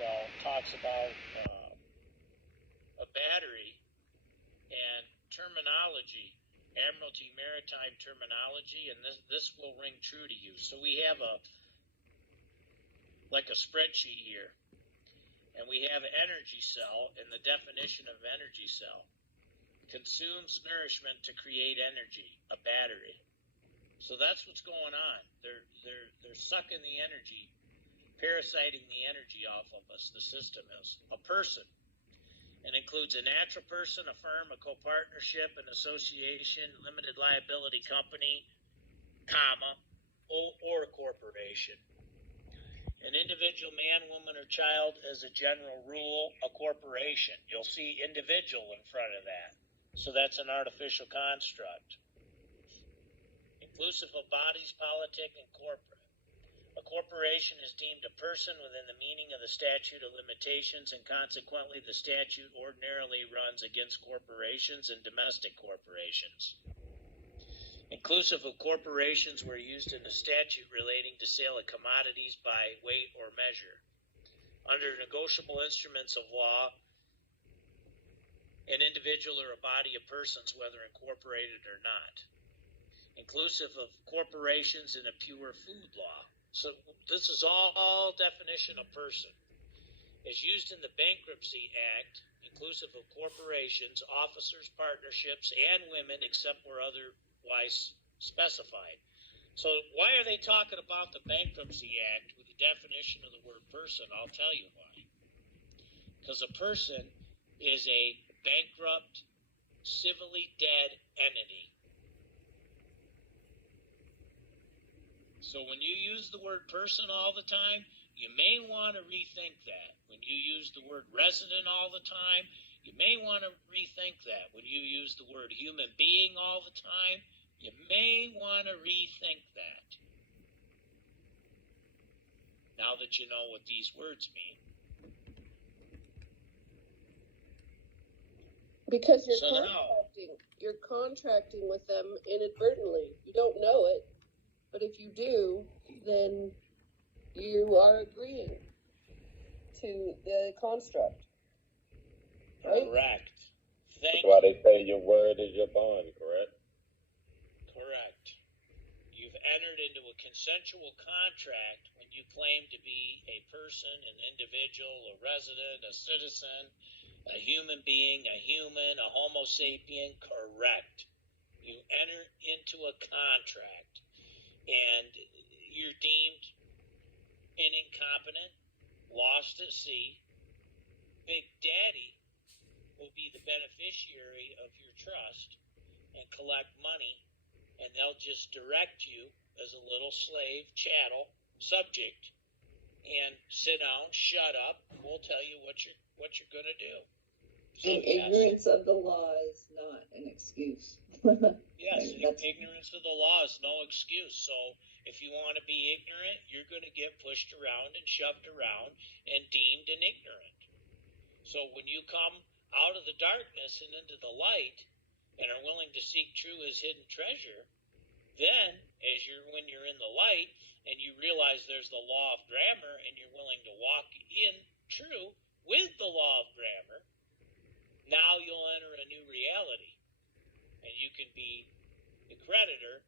well talks about a battery and terminology, Admiralty Maritime terminology, and this will ring true to you. So we have a spreadsheet here, and we have an energy cell, and the definition of energy cell: consumes nourishment to create energy, a battery. So that's what's going on. They're sucking the energy, parasiting the energy off of us. The system is a person, and includes a natural person, a firm, a co-partnership, an association, limited liability company, comma, or a corporation. An individual, man, woman, or child as a general rule, a corporation. You'll see individual in front of that. So that's an artificial construct. Inclusive of bodies, politic, and corporate. A corporation is deemed a person within the meaning of the statute of limitations, and consequently the statute ordinarily runs against corporations and domestic corporations. Inclusive of corporations were used in the statute relating to sale of commodities by weight or measure. Under negotiable instruments of law, an individual or a body of persons, whether incorporated or not. Inclusive of corporations in a pure food law. So this is all definition of person. As used in the Bankruptcy Act, inclusive of corporations, officers, partnerships, and women, except where otherwise specified. So why are they talking about the Bankruptcy Act with the definition of the word person? I'll tell you why. Because a person is a bankrupt, civilly dead entity. So when you use the word person all the time, you may want to rethink that. When you use the word resident all the time, you may want to rethink that. When you use the word human being all the time, you may want to rethink that. Now that you know what these words mean. Because you're contracting with them inadvertently. You don't know it, but if you do, then you are agreeing to the construct. Right? Correct. That's why they say your word is your bond, correct? Correct. You've entered into a consensual contract when you claim to be a person, an individual, a resident, a citizen, a human being, a human, a homo sapien. Correct. You enter into a contract, and you're deemed an incompetent, lost at sea. Big Daddy will be the beneficiary of your trust and collect money, and they'll just direct you as a little slave, chattel, subject, and sit down, shut up, and we'll tell you what you're going to do. So, and ignorance of the law is not an excuse. Yes, ignorance of the law is no excuse. So if you want to be ignorant, you're going to get pushed around and shoved around and deemed an ignorant. So when you come out of the darkness and into the light and are willing to seek true as hidden treasure, then when you're in the light and you realize there's the law of grammar and you're willing to walk in true with the law of grammar, now you'll enter a new reality, and you can be the creditor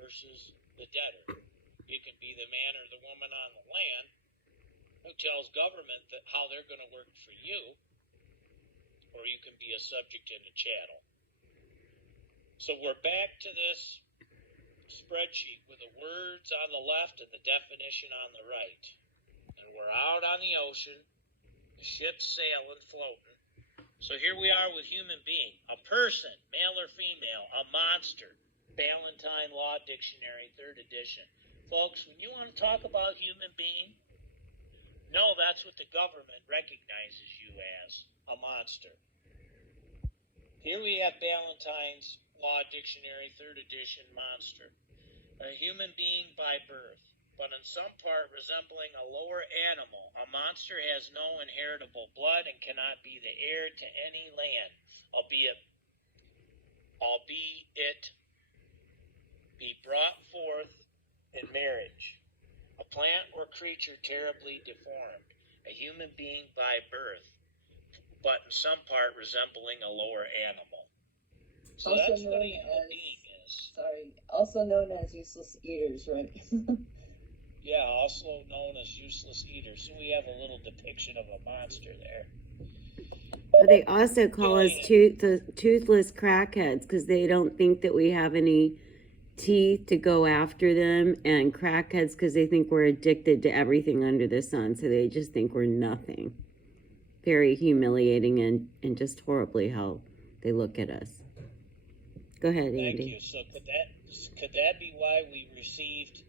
versus the debtor. You can be the man or the woman on the land who tells government that how they're going to work for you, or you can be a subject and a chattel. So we're back to this spreadsheet with the words on the left and the definition on the right. And we're out on the ocean, the ship's sailing, floating. So here we are with human being, a person, male or female, a monster. Ballantine Law Dictionary, 3rd edition. Folks, when you want to talk about human being, no, that's what the government recognizes you as, a monster. Here we have Ballantyne's Law Dictionary, 3rd edition, monster. A human being by birth, but in some part resembling a lower animal. A monster has no inheritable blood and cannot be the heir to any land, albeit be brought forth in marriage. A plant or creature terribly deformed. a human being by birth, but in some part resembling a lower animal. So Also that's what a known human as, being is. also known as useless eaters, right? Yeah, also known as useless eaters. So we have a little depiction of a monster there. They also call us toothless crackheads because they don't think that we have any teeth to go after them, and crackheads because they think we're addicted to everything under the sun, so they just think we're nothing. Very humiliating and just horribly how they look at us. Go ahead, Andy. Thank you. So could that be why we received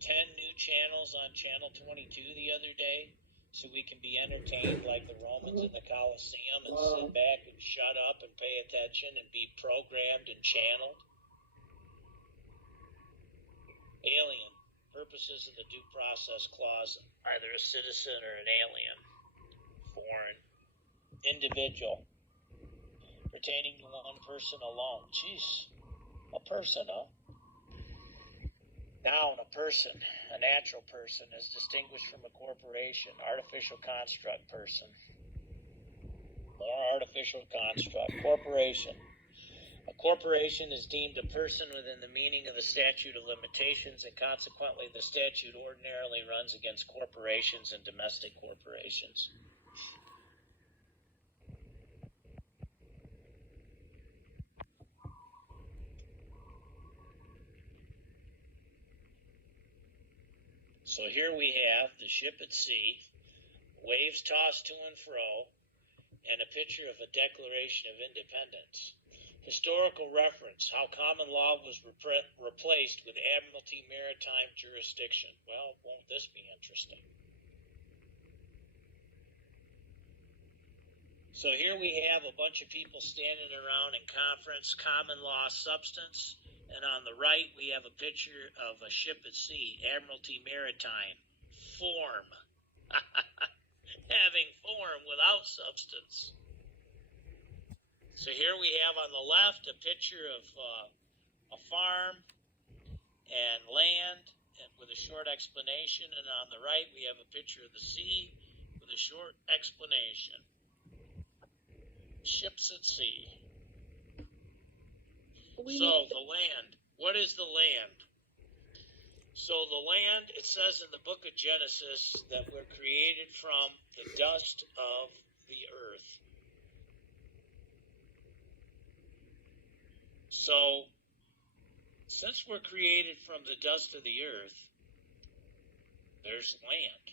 10 new channels on Channel 22 the other day? So we can be entertained like the Romans in the Colosseum and sit back and shut up and pay attention and be programmed and channeled? Alien. Purposes of the Due Process Clause. Either a citizen or an alien. Foreign. Individual. Pertaining to one person alone. Jeez. A person, huh? Noun, a person, a natural person, is distinguished from a corporation. Artificial construct, person. More artificial construct. Corporation. A corporation is deemed a person within the meaning of the statute of limitations, and consequently the statute ordinarily runs against corporations and domestic corporations. So here we have the ship at sea, waves tossed to and fro, and a picture of a Declaration of Independence. Historical reference, how common law was replaced with admiralty maritime jurisdiction. Well, won't this be interesting? So here we have a bunch of people standing around in conference, common law substance, and on the right we have a picture of a ship at sea, admiralty maritime, form. Having form without substance. So here we have on the left a picture of a farm and land and with a short explanation, and on the right we have a picture of the sea with a short explanation. Ships at sea. So the land. What is the land? So the land, it says in the book of Genesis that we're created from the dust of the earth. So, since we're created from the dust of the earth, there's land.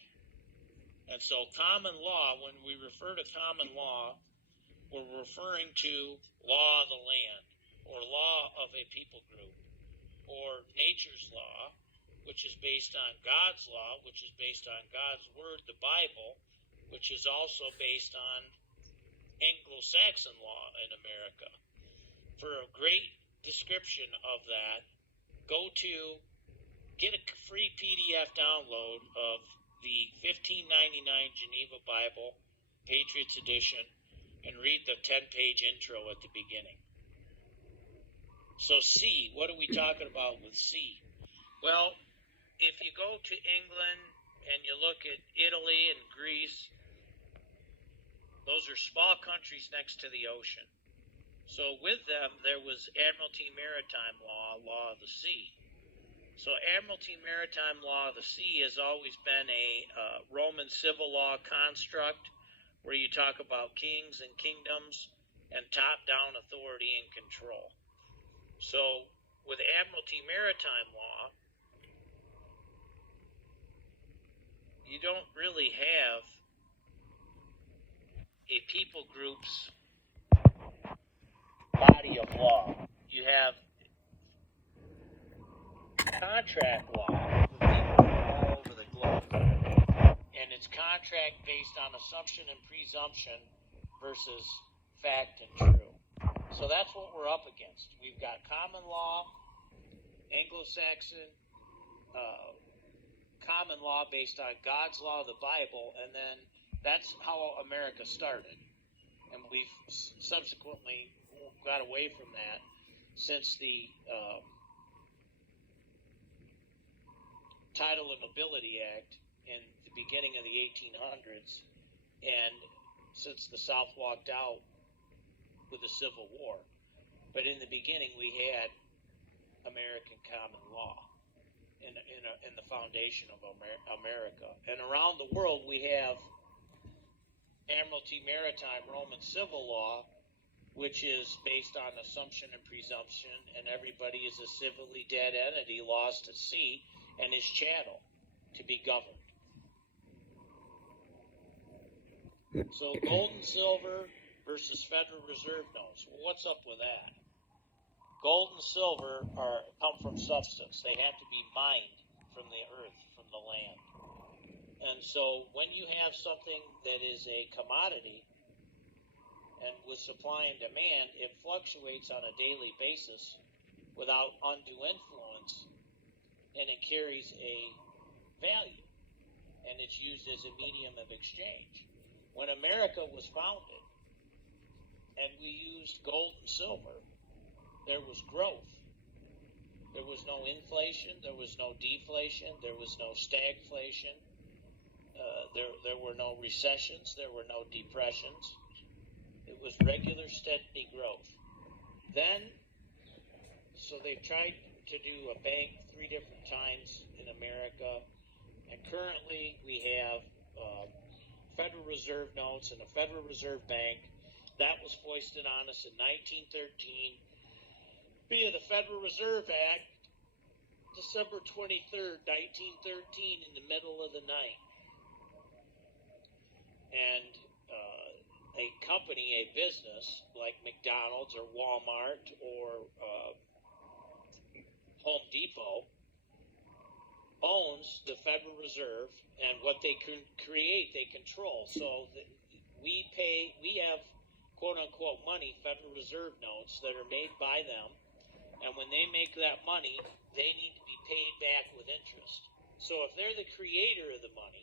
And so common law, when we refer to common law, we're referring to law of the land, or law of a people group, or nature's law, which is based on God's law, which is based on God's word, the Bible, which is also based on Anglo-Saxon law in America. For a great description of that, get a free PDF download of the 1599 Geneva Bible, Patriots Edition, and read the 10-page intro at the beginning. So sea, what are we talking about with sea? Well, if you go to England and you look at Italy and Greece, those are small countries next to the ocean. So with them, there was Admiralty Maritime Law, law of the sea. So Admiralty Maritime Law of the Sea has always been a Roman civil law construct where you talk about kings and kingdoms and top-down authority and control. So with Admiralty Maritime Law, you don't really have a people group's body of law. You have contract law with people all over the globe. And it's contract based on assumption and presumption versus fact and true. So that's what we're up against. We've got common law, Anglo-Saxon, common law based on God's law, the Bible, and then that's how America started. And we've subsequently got away from that since the Title and Nobility Act in the the beginning of the 1800s, and since the South walked out with the Civil War. But in the beginning, we had American common law in the foundation of America. And around the world, we have Admiralty Maritime Roman civil law, which is based on assumption and presumption, and everybody is a civilly dead entity lost at sea and is chattel to be governed. So gold and silver versus Federal Reserve notes. Well, what's up with that? Gold and silver come from substance. They have to be mined from the earth, from the land. And so when you have something that is a commodity, and with supply and demand, it fluctuates on a daily basis without undue influence, and it carries a value, and it's used as a medium of exchange. When America was founded, and we used gold and silver, there was growth. There was no inflation, there was no deflation, there was no stagflation, there were no recessions, there were no depressions. It was regular, steady growth. Then, so they've tried to do a bank 3 different times in America, and currently we have Federal Reserve notes and a Federal Reserve Bank. That was foisted on us in 1913 via the Federal Reserve Act, December 23rd, 1913, in the middle of the night. And a company, a business like McDonald's or Walmart or Home Depot owns the Federal Reserve, and what they create, they control. So we have quote unquote money, Federal Reserve notes that are made by them, and when they make that money, they need to be paid back with interest. So if they're the creator of the money,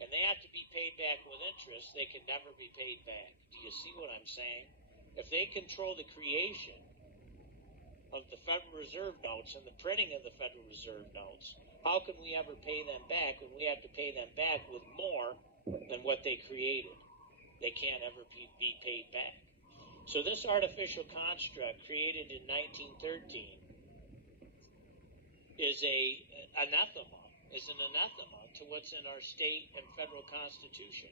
and they have to be paid back with interest, they can never be paid back. Do you see what I'm saying? If they control the creation of the Federal Reserve notes and the printing of the Federal Reserve notes, how can we ever pay them back when we have to pay them back with more than what they created? They can't ever be paid back. So this artificial construct created in 1913 is an anathema to what's in our state and federal constitution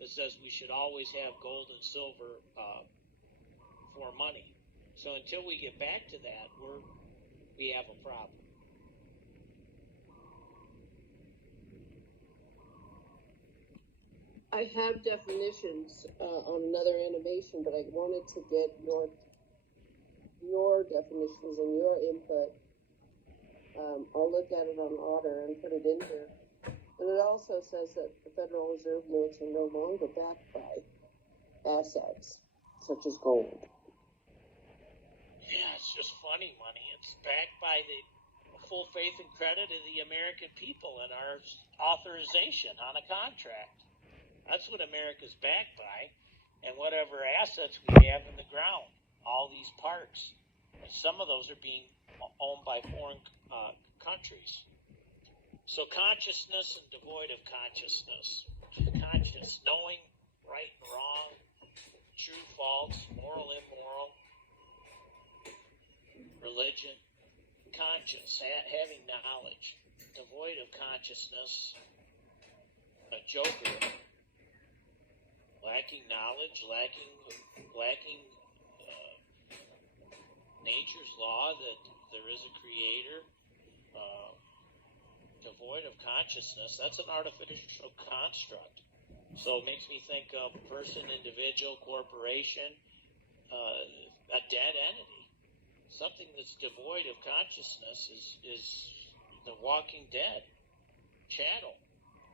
that says we should always have gold and silver for money. So until we get back to that, we have a problem. I have definitions on another animation, but I wanted to get your definitions and your input. I'll look at it on Otter and put it in here. And it also says that the Federal Reserve notes are no longer backed by assets such as gold. Yeah, it's just funny money. It's backed by the full faith and credit of the American people and our authorization on a contract. That's what America's backed by, and whatever assets we have in the ground, all these parks. And some of those are being owned by foreign countries. So consciousness and devoid of consciousness. Conscious, knowing right and wrong, true, false, moral, immoral, religion. Conscious, having knowledge. Devoid of consciousness, a joker. Lacking knowledge, lacking nature's law that there is a creator, devoid of consciousness. That's an artificial construct. So it makes me think of person, individual, corporation, a dead entity. Something that's devoid of consciousness is the walking dead, chattel.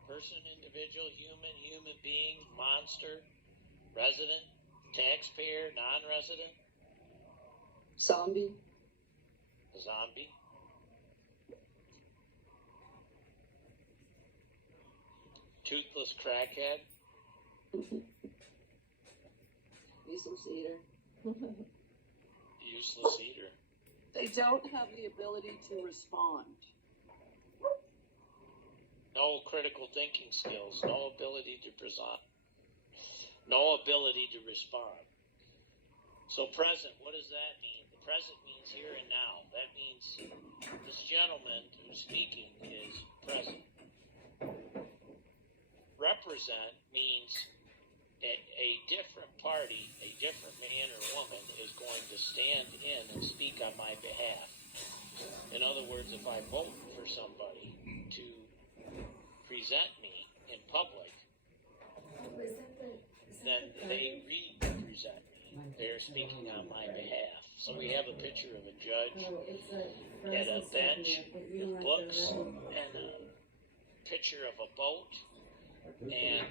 Person, individual, human being, monster, resident, taxpayer, non-resident. Zombie. Zombie. Toothless crackhead. Useless eater. Useless eater. They don't have the ability to respond. no critical thinking skills, no ability to present, no ability to respond. So present, what does that mean? The present means here and now. That means this gentleman who's speaking is present. Represent means a different party, a different man or woman is going to stand in and speak on my behalf. In other words, if I vote for somebody to present me in public, then they represent me. They're speaking on my behalf. So we have a picture of a judge at a bench with books and a picture of a boat and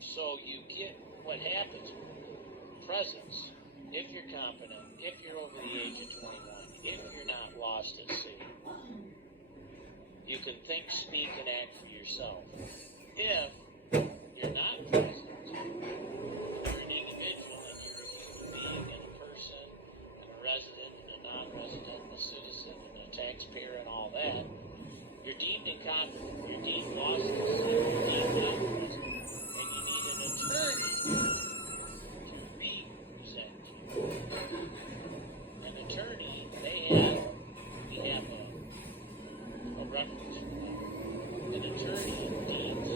so you get what happens. Presence. If you're competent, if you're over the age of 21, if you're not lost at sea, you can think, speak, and act for yourself. If you're not present, you're an individual and you're a human being and a person and a resident and a non-resident and a citizen and a taxpayer and all that, you're deemed incompetent, you're deemed lost at sea, you're deemed not present, and you need an attorney to represent you. An attorney, we have a reference for that. An attorney deems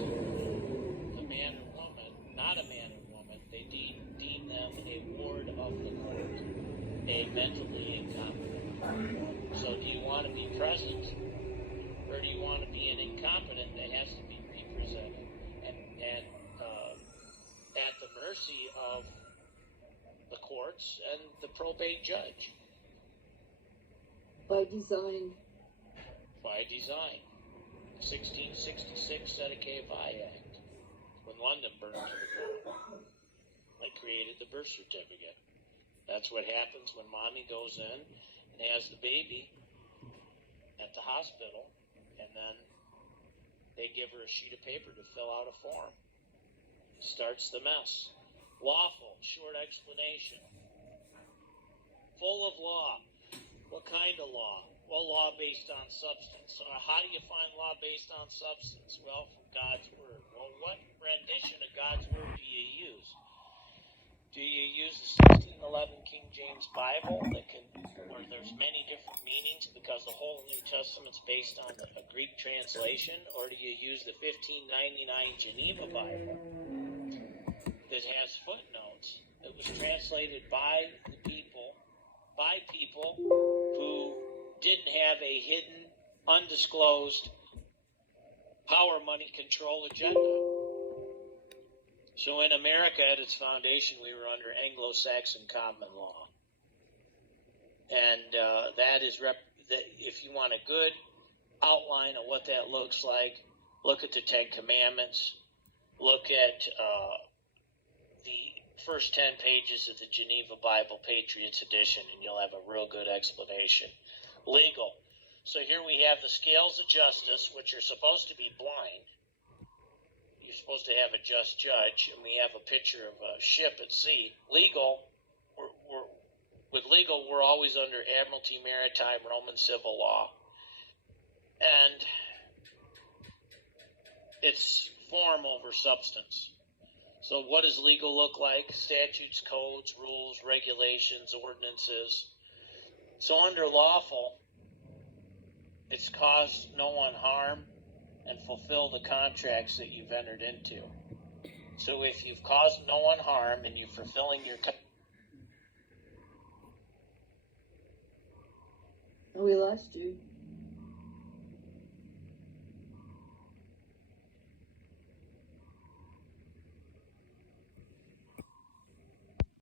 a man or woman, not a man or woman, they deem them a ward of the court, a mentally incompetent. So do you want to be present, or do you want to be an incompetent that has to be represented and at the mercy of the courts and the probate judge? By design. By design. 1666 Sedekei Act, when London burned to the ground. They created the birth certificate. That's what happens when mommy goes in and has the baby at the hospital, and then they give her a sheet of paper to fill out a form. Starts the mess. Lawful, short explanation. Full of law. What kind of law? Well, law based on substance. So how do you find law based on substance? Well, from God's Word. Well, what rendition of God's Word do you use? Do you use the 1611 King James Bible or there's many different meanings because the whole New Testament's based on a Greek translation? Or do you use the 1599 Geneva Bible that has footnotes that was translated by people who didn't have a hidden, undisclosed power, money, control agenda? So in America, at its foundation, we were under Anglo-Saxon common law. And that is, if you want a good outline of what that looks like, look at the Ten Commandments, look at the first 10 pages of the Geneva Bible Patriots Edition, and you'll have a real good explanation. Legal. So here we have the scales of justice, which are supposed to be blind. You're supposed to have a just judge, and we have a picture of a ship at sea. Legal, we're always under Admiralty, Maritime, Roman civil law. And it's form over substance. So what does legal look like? Statutes, codes, rules, regulations, ordinances. So under lawful, it's cause no one harm and fulfill the contracts that you've entered into. So if you've caused no one harm and you're fulfilling your Oh, we lost you.